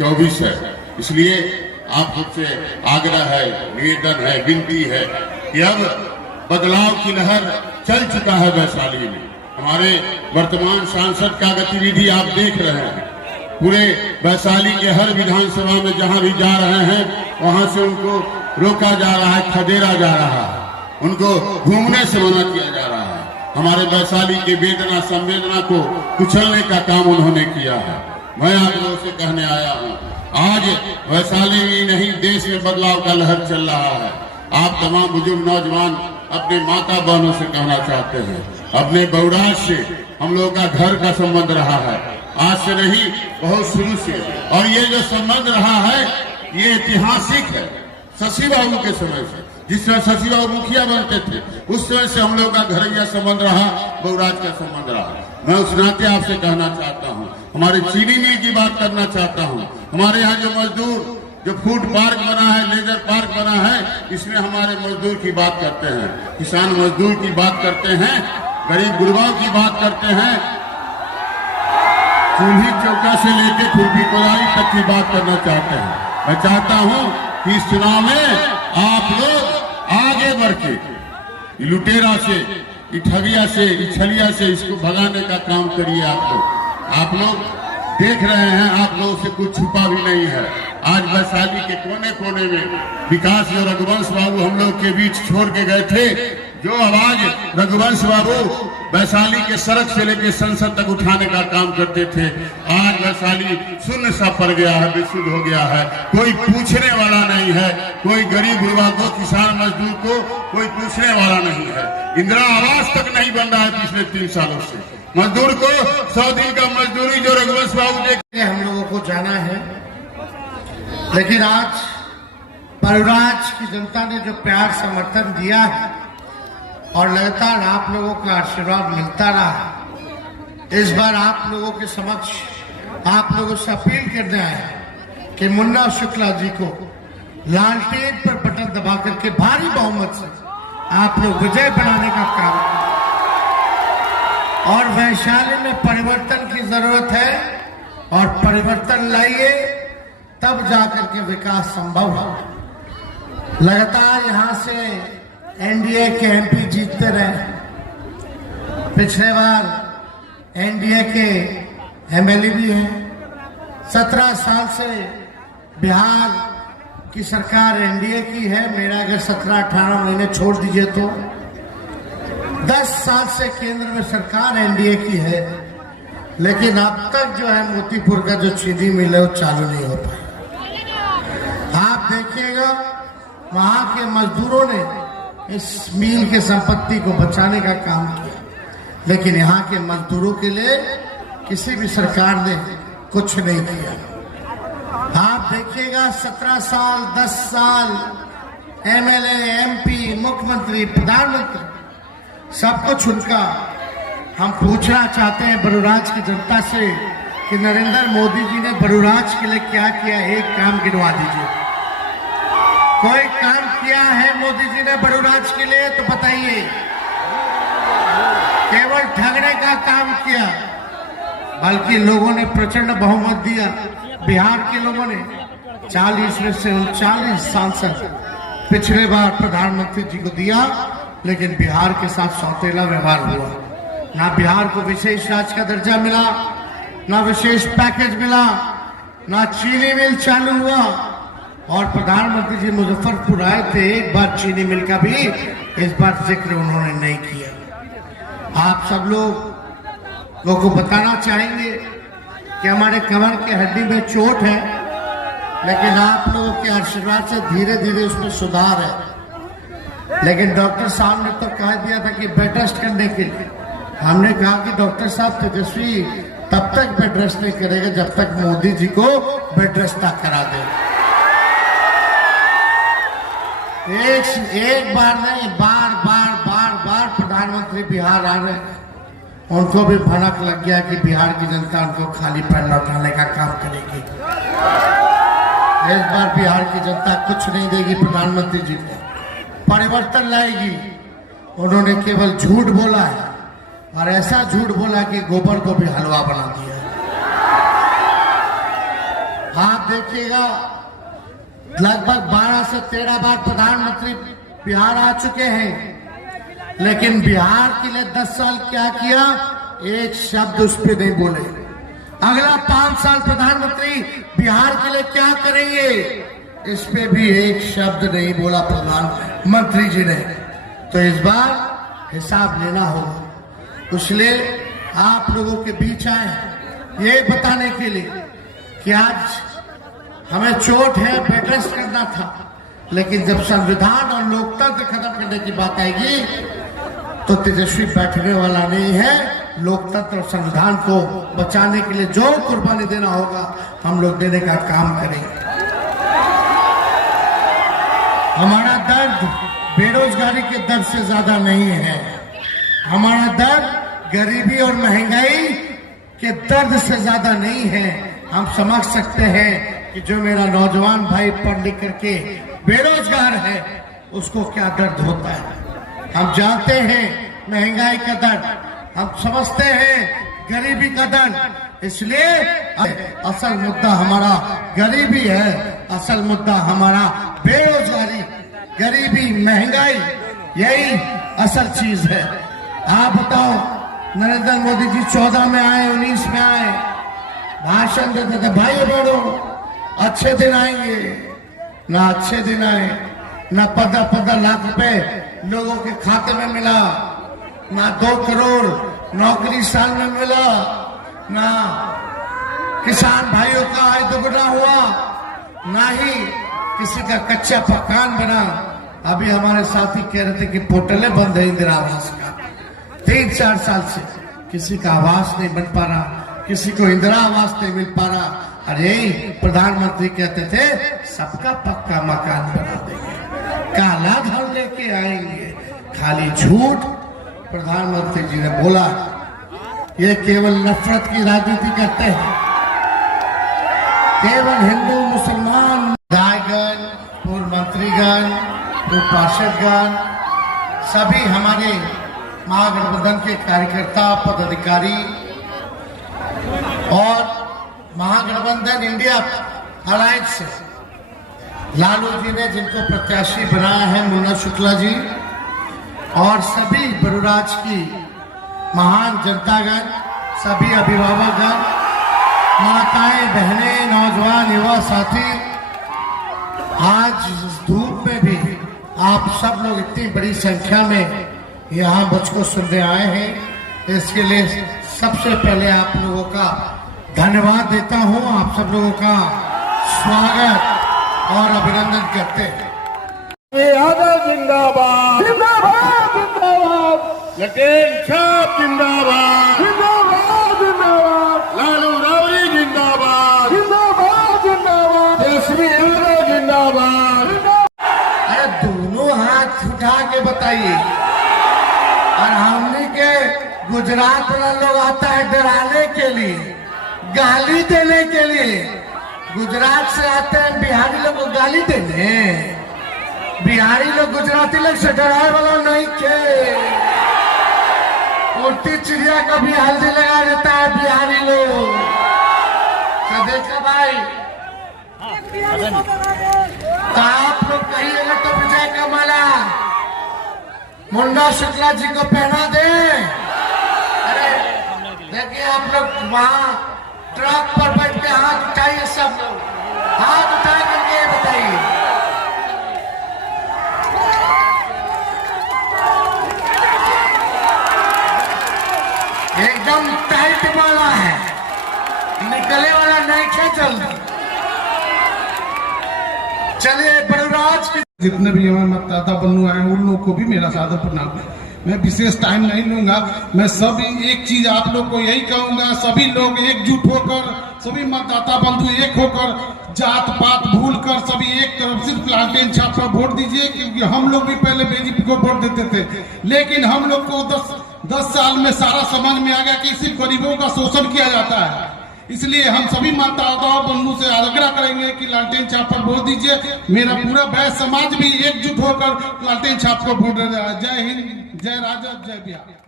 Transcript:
24 है। इसलिए आप सबसे आग्रह है, निवेदन है, विनती है कि अब बदलाव की लहर चल चुका है वैशाली में। हमारे वर्तमान सांसद का गतिविधि आप देख रहे हैं। पूरे वैशाली के हर विधानसभा में जहां भी जा रहे हैं वहां से उनको रोका जा रहा है, खदेड़ा जा रहा है, उनको घूमने से मना किया जा रहा है। हमारे वैशाली के वेदना संवेदना को कुचलने का काम उन्होंने किया है। मैं आप लोगों से कहने आया हूँ, आज वैशाली में नहीं देश में बदलाव का लहर चल रहा है। आप तमाम बुजुर्ग नौजवान अपने माता बहनों से कहना चाहते हैं, अपने बहुराज से हम लोगों का घर का संबंध रहा है, आज से नहीं बहुत शुरू से। और ये जो संबंध रहा है ये ऐतिहासिक है। शशि बाबू के समय से, जिस समय शशि बाबू मुखिया बनते थे उस समय से हम लोग का घरैया संबंध रहा, बहुराज का संबंध रहा। मैं उस नाते आपसे कहना चाहता हूँ, हमारे चीनी मिल की बात करना चाहता हूँ। हमारे यहाँ जो मजदूर, जो फूड पार्क बना है, लेजर पार्क बना है, इसमें हमारे मजदूर की बात करते हैं, किसान मजदूर की बात करते हैं, गरीब गुरबाओं की बात करते हैं, चूल्ही चौका से लेकर खुरपी कोदारी तक की बात करना चाहते हैं। मैं चाहता हूँ कि इस चुनाव में आप लोग आगे बढ़ के लुटेरा से, ठगिया से, छलिया से इसको भगाने का काम करिए। आप लोग देख रहे हैं, आप लोगों से कुछ छुपा भी नहीं है। आज वैशाली के कोने कोने में विकास जो रघुवंश बाबू हम लोग के बीच छोड़ के गए थे, जो आवाज रघुवंश बाबू वैशाली के सड़क से लेकर संसद तक उठाने का काम करते थे, आज वैशाली शून्य सा पड़ गया है, विशुद्ध हो गया है। कोई पूछने वाला नहीं है, कोई गरीब गुरबा को, किसान मजदूर को कोई पूछने वाला नहीं है। इंदिरा आवास तक नहीं बन रहा है पिछले 3 सालों से। मजदूर को 100 दिन का मजदूरी जो रघुवंश बाबू ने हम लोगों को जाना है, लेकिन आज बरुराज की जनता ने जो प्यार समर्थन दिया है और लगातार आप लोगों का आशीर्वाद मिलता रहा, इस बार आप लोगों के समक्ष आप लोगों से अपील करने आए कि मुन्ना शुक्ला जी को लालटेन पर बटन दबा करके भारी बहुमत से आप लोग विजय बनाने का काम करें। और वैशाली में परिवर्तन की जरूरत है और परिवर्तन लाइए, तब जाकर के विकास संभव हो। लगातार यहां से एनडीए के एमपी जीतते रहे, पिछले बार एनडीए के एमएलए भी हैं। 17 साल से बिहार की सरकार एनडीए की है, मेरा अगर 17-18 महीने छोड़ दीजिए तो 10 साल से केंद्र में सरकार एनडीए की है, लेकिन अब तक जो है मोतीपुर का जो चीनी मिल है वो चालू नहीं हो पाया। आप देखिएगा वहां के मजदूरों ने इस मिल के संपत्ति को बचाने का काम किया, लेकिन यहाँ के मजदूरों के लिए किसी भी सरकार ने कुछ नहीं किया। आप देखिएगा 17 साल 10 साल एमएलए, एमपी, मुख्यमंत्री, प्रधानमंत्री सब कुछ उनका। हम पूछना चाहते हैं बरुराज की जनता से कि नरेंद्र मोदी जी ने बरुराज के लिए क्या किया, एक काम गिनवा दीजिए। कोई काम किया है मोदी जी ने बरुराज के लिए तो बताइए। केवल ठगने का काम किया, बल्कि लोगों ने प्रचंड बहुमत दिया। बिहार के लोगों ने 40 में से 39 सांसद पिछले बार प्रधानमंत्री जी को दिया, लेकिन बिहार के साथ सौतेला व्यवहार हुआ। ना बिहार को विशेष राज्य का दर्जा मिला, ना विशेष पैकेज मिला, ना चीनी मिल चालू हुआ। और प्रधानमंत्री जी मुजफ्फरपुर आए थे, एक बार चीनी मिल का भी इस बार जिक्र उन्होंने नहीं किया। आप सब लोगों को बताना चाहेंगे कि हमारे कमर की हड्डी में चोट है, लेकिन आप लोगों के आशीर्वाद से धीरे धीरे उसमें सुधार है। लेकिन डॉक्टर साहब ने तो कह दिया था कि बेड रेस्ट करने के लिए। हमने कहा कि डॉक्टर साहब तेजस्वी तब तक बेड रेस्ट नहीं करेगा जब तक मोदी जी को बेड रेस्ट ना करा दे। एक बार नहीं, बार बार बार बार प्रधानमंत्री बिहार आ रहे हैं, उनको भी भनक लग गया कि बिहार की जनता उनको खाली पैर लौटाने का काम करेगी। इस बार बिहार की जनता कुछ नहीं देगी प्रधानमंत्री जी को, परिवर्तन लाएगी। उन्होंने केवल झूठ बोला है, और ऐसा झूठ बोला कि गोबर को भी हलवा बना दिया। आप देखिएगा लगभग 12 से 13 बार प्रधानमंत्री बिहार आ चुके हैं, लेकिन बिहार के लिए 10 साल क्या किया, एक शब्द उस पर नहीं बोले। अगला 5 साल प्रधानमंत्री बिहार के लिए क्या करेंगे, इस पे भी एक शब्द नहीं बोला प्रधानमंत्री जी ने। तो इस बार हिसाब लेना होगा। इसलिए आप लोगों के बीच आए ये बताने के लिए कि आज हमें चोट है, बेड रेस्ट करना था, लेकिन जब संविधान और लोकतंत्र खत्म करने की बात आएगी तो तेजस्वी बैठने वाला नहीं है। लोकतंत्र और संविधान को बचाने के लिए जो कुर्बानी देना होगा हम लोग देने का काम करेंगे। हमारा दर्द बेरोजगारी के दर्द से ज्यादा नहीं है, हमारा दर्द गरीबी और महंगाई के दर्द से ज्यादा नहीं है। हम समझ सकते हैं कि जो मेरा नौजवान भाई पढ़ लिख करके बेरोजगार है उसको क्या दर्द होता है। हम जानते हैं महंगाई का दर्द, हम समझते हैं गरीबी का दर्द। इसलिए असल मुद्दा हमारा गरीबी है, असल मुद्दा हमारा बेरोजगारी, गरीबी, महंगाई, यही असल चीज है। आप बताओ, नरेंद्र मोदी जी 14 में आए, 19 में आए, भाषण देते थे भाई बहनों अच्छे दिन आएंगे, ना अच्छे दिन आए, ना 15-15 लाख रुपए लोगों के खाते में मिला, ना 2 करोड़ नौकरी साल में मिला, ना किसान भाइयों का आय दोगुना हुआ, ना ही किसी का कच्चा पकान बना। अभी हमारे साथी कह रहे थे कि पोर्टलें बंद है इंदिरा आवास का, 3-4 साल से किसी का आवास नहीं बन पा रहा, किसी को इंदिरा आवास नहीं मिल पा रहा। अरे प्रधानमंत्री कहते थे सबका पक्का मकान बना देंगे, काला धन लेके आएंगे, खाली झूठ। प्रधानमंत्री जी ने बोला ये केवल नफरत की राजनीति करते हैं, केवल हिंदू मुसलमान, विधायकगण, पूर्व मंत्रीगण, पूर्व पार्षदगण, सभी हमारे महागठबंधन के कार्यकर्ता, पदाधिकारी और महागठबंधन इंडिया अलायंस से लालू जी ने जिनको प्रत्याशी बनाया है, मुन्ना शुक्ला जी, और सभी बरूराज की महान जनतागण, सभी अभिभावकगण, माताएं, बहनें, नौजवान, युवा साथी, आज इस धूप में भी आप सब लोग इतनी बड़ी संख्या में यहाँ मुझको सुनने आए हैं, इसके लिए सबसे पहले आप लोगों का धन्यवाद देता हूँ। आप सब लोगों का स्वागत और अभिनंदन करते हैं। यादव जिंदाबाद, जिंदाबाद, जिंदाबाद, लटेन छाप जिंदाबाद, जिंदाबाद, जिंदाबाद, लालू रावरी जिंदाबाद, जिंदाबाद, जिंदाबाद, तेजस्वी यादव जिंदाबाद। अरे दोनों हाथ उठा के बताइए। और हमने के गुजरात वाला लोग आता है डराने के लिए, गाली देने के लिए। गुजरात से आते हैं बिहारी लोग को गाली देने, बिहारी लोग गुजराती लोग से डराए वाला नहीं के। उड़ती चिड़िया का भी हल्दी लगा देता है बिहारी लोग। तो देखो भाई, तो आप लोग कहिएगा तो विजय का माला मुन्ना शुक्ला जी को पहना दे। अरे देखिए आप लोग वहां ट्रक पर बैठ के हाथ उठाइए, सब लोग हाथ उठा करके बताइए। एकदम टाइट वाला है, निकले वाला नहीं है जल्दी। चलिए बरूराज की जितने भी हमारे मतदाता बंधु आए उन लोगों को भी मेरा सादर प्रणाम। मैं विशेष टाइम नहीं लूंगा। मैं सभी एक चीज आप लोग को यही कहूंगा, सभी लोग एकजुट होकर, सभी मतदाता बंधु एक होकर, जात पात भूल कर सभी एक तरफ सिर्फ लालटेन छाप पर वोट दीजिए। क्योंकि हम लोग भी पहले बीजेपी को वोट देते थे, लेकिन हम लोग को 10 साल में सारा समझ में आ गया कि सिर्फ गरीबों का शोषण किया जाता है। इसलिए हम सभी मतदाताओं बंधु से आग्रह करेंगे कि लालटेन छाप पर वोट दीजिए। मेरा पूरा वैश्य समाज भी एकजुट होकर लालटेन छाप को वोट दे रहा है। जय हिंद, जय राजद, जय बिहार।